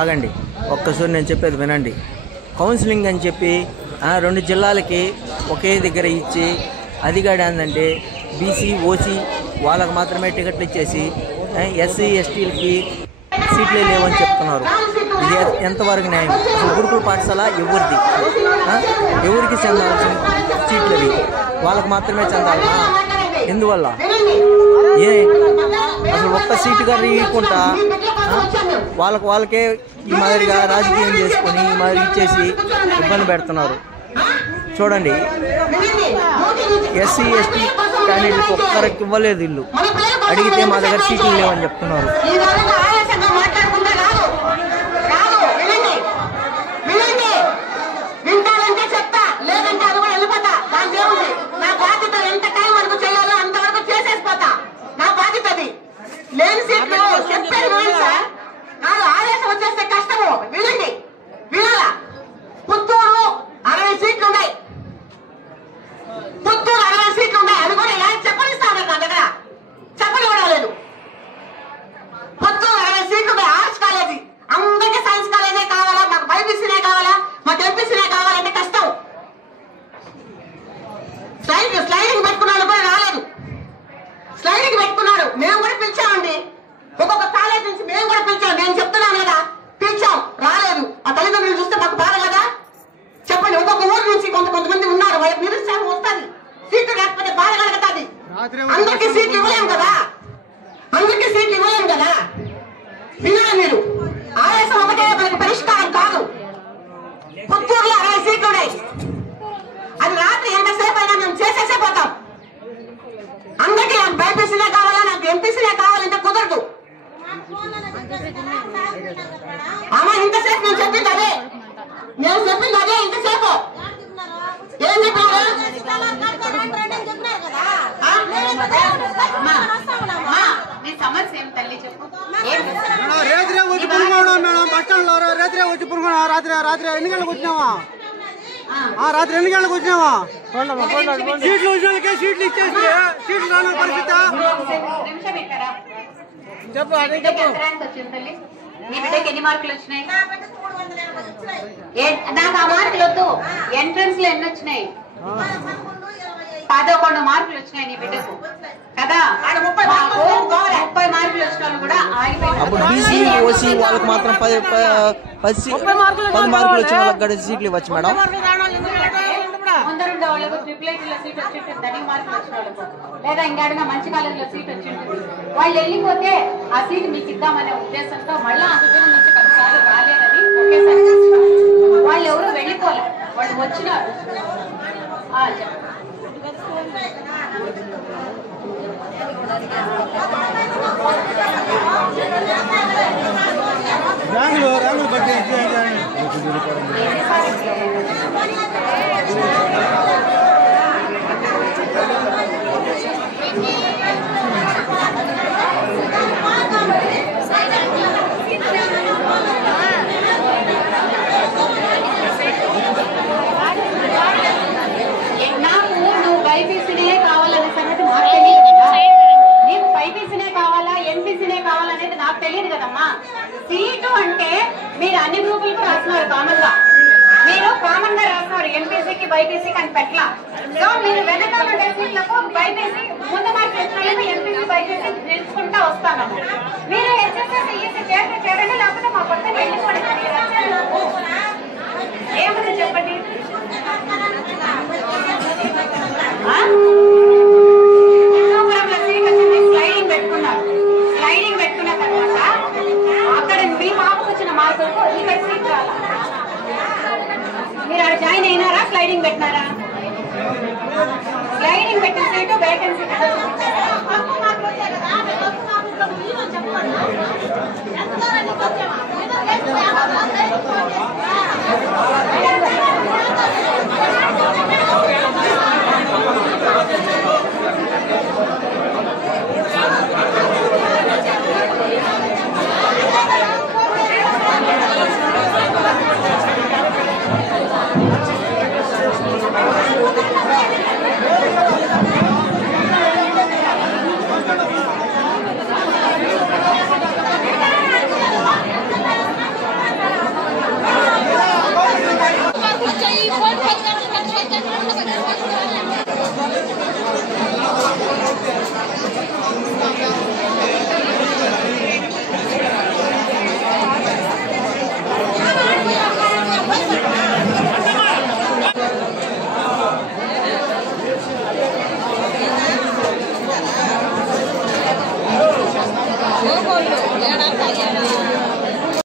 ఆగండి ఒక్కసారి నేను చెప్పేది వినండి. కౌన్సిలింగ్ అని చెప్పి 2 జిల్లాలకి ఒకే దగ్గర ఇచ్చి అదిగాడు ఏంటంటే బీసీ ఓసీ వాళ్ళకు మాత్రమే టికెట్లు ఇచ్చేసి ఎస్సీ ఎస్టీలకి సీట్లే లేవని చెప్తున్నారు. ఇది ఎంతవరకు న్యాయం? గురుకుల పాఠశాల ఎవరిది? ఎవరికి చెందాల్సిన సీట్లు అవి వాళ్ళకు మాత్రమే చెందాలా? ఎందువల్ల? అసలు ఒక్క సీటుగా ఇవ్వకుండా వాళ్ళకే ఈ మాదిరిగా రాజకీయం చేసుకొని ఈ మాదిరి ఇచ్చేసి ఇబ్బంది పెడుతున్నారు. చూడండి, ఎస్సీ ఎస్టీ క్యాండిడేట్కి ఒక్కరికి ఇవ్వలేదు ఇల్లు. అడిగితే మా దగ్గర సీట్లు లేవని చెప్తున్నారు. మేము కూడా పిలిచామండి, ఒక్కొక్క కాలేజ్ నుంచి మేము కూడా పిలిచాం. నేను చెప్తున్నాను కదా, పిలిచాం, రాలేదు. ఆ తల్లిదండ్రులు చూస్తే మాకు బాధ కదా. చెప్పండి, ఒక్కొక్క ఊరు నుంచి కొంతమంది ఉన్నారు, వాళ్ళకి నిరుత్సాహం వస్తుంది. సీట్లు లేకపోతే బాధ కలుగుతుంది. అందరికీ సీట్లు ఇవ్వలేము కదా, అందరికీ సీట్లు ఇవ్వలేము కదా. వినాలి మీరు. ఆవేశం ఒకటే మనకి పరిష్కారం కాదు. పుత్తూరులో 60 సీట్లు ఉన్నాయి. అది రాత్రి ఎంతసేపు అయినా మేము చేసేసే పోతాం. అందరికీ నాకు బైపీసీనే కావాలా, నాకు ఎంపీసీనే కావాలంటే కుదరదు. అమ్మ ఇంతసేపు నేను చెప్పింది అదే, ఇంతసేపు ఏం చెప్పారు? రేత్రే వచ్చి పురుగున్నాం మేడం, బస్ స్టాండ్ లో రేత్రే వచ్చి పురుగున్నా. రాత్రి ఎన్ని గంటలకు వచ్చినావా? రాత్రి ఎన్ని గంటలకు వచ్చినావా? సీట్లు వచ్చిన సీట్లు ఇచ్చేసి సీట్లు రాని పరిస్థితి. చెప్పు అదే చెప్పు. నీ బిడ్డకి ఎన్ని మార్కులు వచ్చినాయి? నాకు ఆ మార్కులు వద్దు. ఎంట్రన్స్ లో ఎన్ని వచ్చినాయి? 11 మార్కులు వచ్చినాయి నీ బిడ్డకు కదా. 30 మార్కులు వచ్చిన వాళ్ళు కూడా అప్పుడు బీసీ ఓసీ వాళ్ళకి మాత్రం 10 మార్కులు వచ్చిన వాళ్ళకి కూడా సీట్లు ఇవ్వచ్చు మేడం. ముందరుండే వాళ్ళకు ట్రిపుల్ సీట్ వచ్చింటుంది, 10 మార్కులు వచ్చిన వాళ్ళకు, లేదా ఇంకేడైనా మంచి కాలేజీలో సీట్ వచ్చింటుంది. వాళ్ళు వెళ్ళిపోతే ఆ సీట్ మీకు ఇద్దామనే ఉద్దేశంతో మళ్ళా అంత దూరం నుంచి 10 సార్లు రాలేదని ఒకేసారి వాళ్ళు ఎవరు వెళ్ళిపోలే, వాళ్ళు వచ్చినారు. ర్యాంకులు బట్టి నువ్వు బైపీసీనే కావాలనే సంగతి నాకు తెలియదు కదా. నీకు బైపీసీనే కావాలా ఎంపీసీనే కావాలనేది నాకు తెలియదు కదమ్మా. సీటు అంటే మీరు అన్ని గ్రూపులకు రాస్తున్నారు కామన్ గా, మీరు కామన్ గా రాస్తున్నారు ఎంపీసీకి బైపీసీకి అని పెట్టలా. సో మీరు వెనకాల ఉండే సీట్లకు బైపీసీ ముందు మార్కులు వచ్చిన ఎంపీసీ బైపీసీ నిలుచుకుంటా వస్తాను. మీరు హెచ్ఎస్ఎస్ ఈసీ చేరండి, లేకపోతే మా కొత్త వెళ్ళిపోండి. ఏమన్నా చెప్పండి. విష్ణుపురంలో సీట్ వచ్చింది, స్లైడింగ్ పెట్టుకున్నారు. స్లైడింగ్ పెట్టుకున్న తర్వాత అక్కడ మీ పాపకు వచ్చిన మార్కులకు ఇక్కడ సీట్ రాలా. మీరు అక్కడ జాయిన్ అయినారా? స్లైడింగ్ పెట్టినారా? స్లైడింగ్ పెట్టిన సీటు వేకెన్సీ కదా.